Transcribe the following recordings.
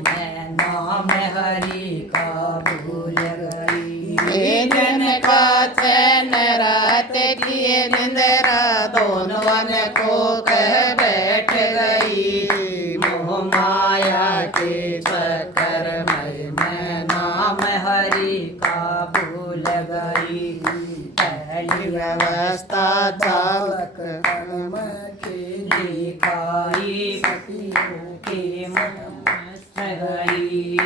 मैं नाम हरि का भूल गई। दिन का चैन रात किए निंद्रा दोनों को कह बैठ गई। मोह माया के चक्कर में मैं नाम हरि का भूल गई। पहली व्यवस्था चालक के दिखाई के मस्त गई।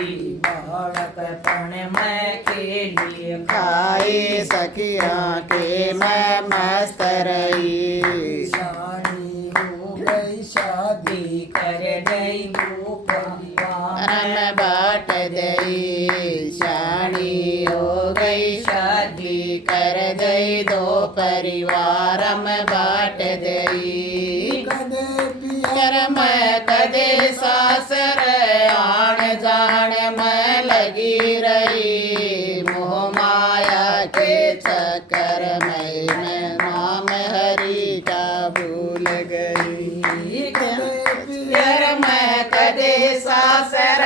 बालकपन में के लिए खाई सखिया के मैं मस्त रही। शादी हो गई, शादी कर गई दो परिवार में बाट गई। शादी हो गई, शादी कर गई दो परिवार में बाट गई। कदे कर मैं कदे सासर आण जान में लगी रही। मोह माया के चक्कर में मैं नाम हरि का भूल गई। कर मैं कदे सासर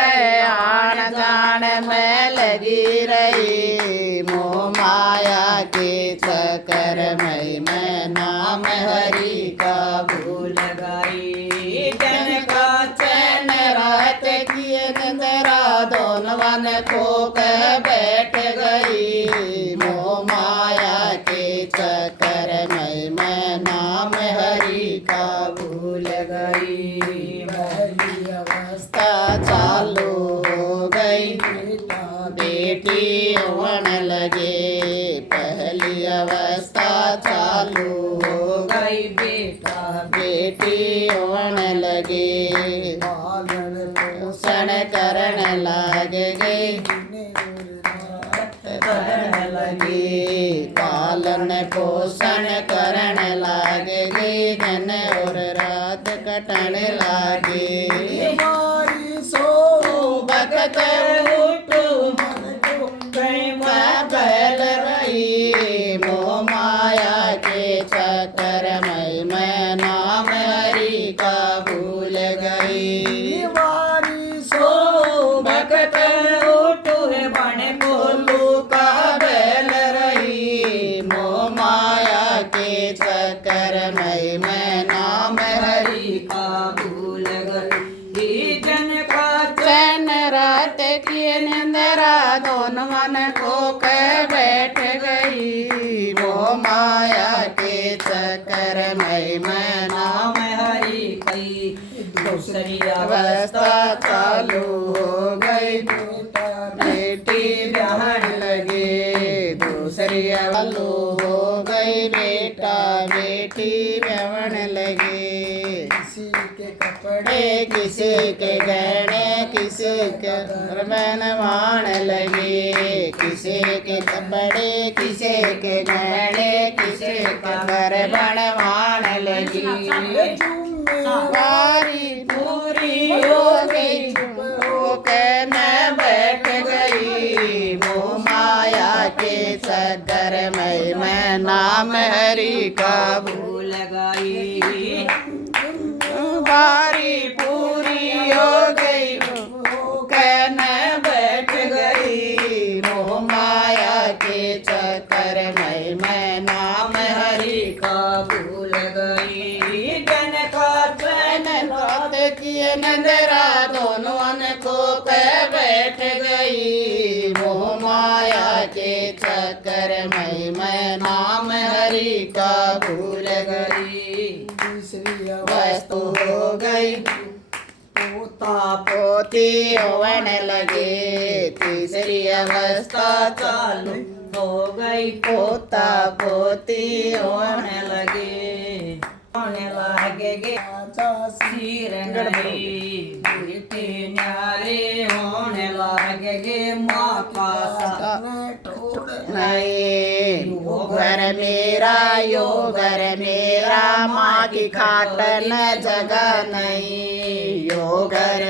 आण जान में लगी रही। मोह माया के चक्कर में मैं नाम हरि का भूल गई। दिन का चैन रात किए निंद्रा दोनों को कह बैठ गई। मोह माया के चक्कर में मैं नाम हरि का भूल गई। पहली अवस्था चालू हो गई, बेटा बेटी होने लगे। पहली अवस्था चालू हो गई, बेटा बेटी होने लगे। पालन पोषण करने लगे, करने लगे। पालन पोषण करने लगे, दिन और रात कटने लगे। हमारी सो भगत उठू बैल रही। मोह माया के चक्कर में मैं नाम हरि का भूल गई। हमारी सो भगत उठू बन बोलू का बैल रही। मोह माया के चक्कर में मैं नाम हरि का भूल गई। जन का चैन रात किए निंद्रा दोनों को कह बैठ गई। मोह माया के चक्कर में मैं नाम हरि कई दूसरी अवस्था चालू हो गई। बेटा बेटी ब्याहन लगे। दूसरी चालू हो गई, बेटा बेटी ब्याहन लगे। किसी के कपड़े कपड़े किसी के गहने किसी के बनवान लगे। किसी के कपड़े किसी के गहने किसी के घर बनवान लगी। बारी पूरी हो गई, होकर मैं बैठ गई। मोह माया के चक्कर में मैं नाम हरि का भूल गई। बारी पूरी हो गई, कहने बैठ गई। मोह माया के चक्कर में मैं नाम हरि का भूल गई। जन का चैन रात किए निंद्रा दोनों को कह बैठ गई। मोह माया के चक्कर में मैं नाम हरि का भूल गई। तीसरी वस्तु हो गई, पोता पोती होने लगे। तीसरी अवस्था चालू हो गई। पोता पोती होने लगे होने लगे सिर नहीं बेटे न्यारे होने लगे। माँ का नहीं। यो घर मेरा, यो घर मेरा, माँ की खाटन जगह नहीं। यो घर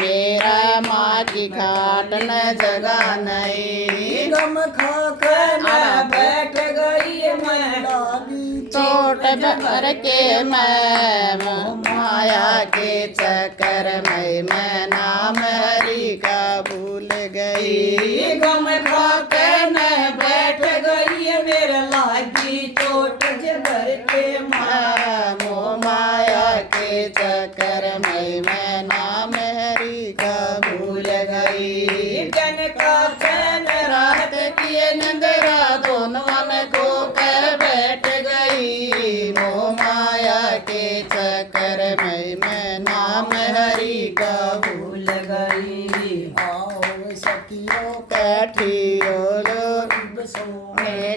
मेरा, माँ की खाटन जगह नहीं। गम खा कर मैं बैठ गई। मैं लागी चोट भर के मैं मोह माया के चक्कर में मैं नाम हरि का भूल गई। गम खाके न बैठ गई मेरे लागी चोट जबर के माँ। मोह माया के चक्कर में मैं नाम हरि का भूल गई। जन का चैन राहत किए नंदरा दोनों मन को कह बैठ गई। मोह माया के चक्कर में मैं नाम हरि का भूल गई। आओ सखियों काठियो लो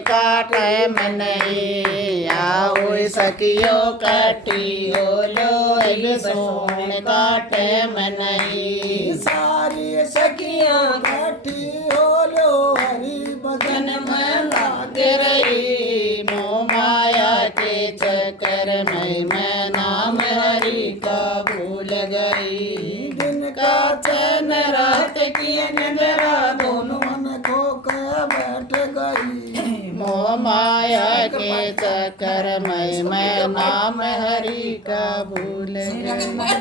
काटे में नहीं। आओ सखियों काठियो लो सोन काटे में नहीं। सारी सखियां काठी हो लो हरि भजन में लाग रही। मोह माया के चक्कर में मैं नाम हरि का भूल गई। दिन का चैन रात की निंद्रा दोनों मन खो के बैठ गई। मोह माया के चक्कर में मैं नाम हरि का भूल गई।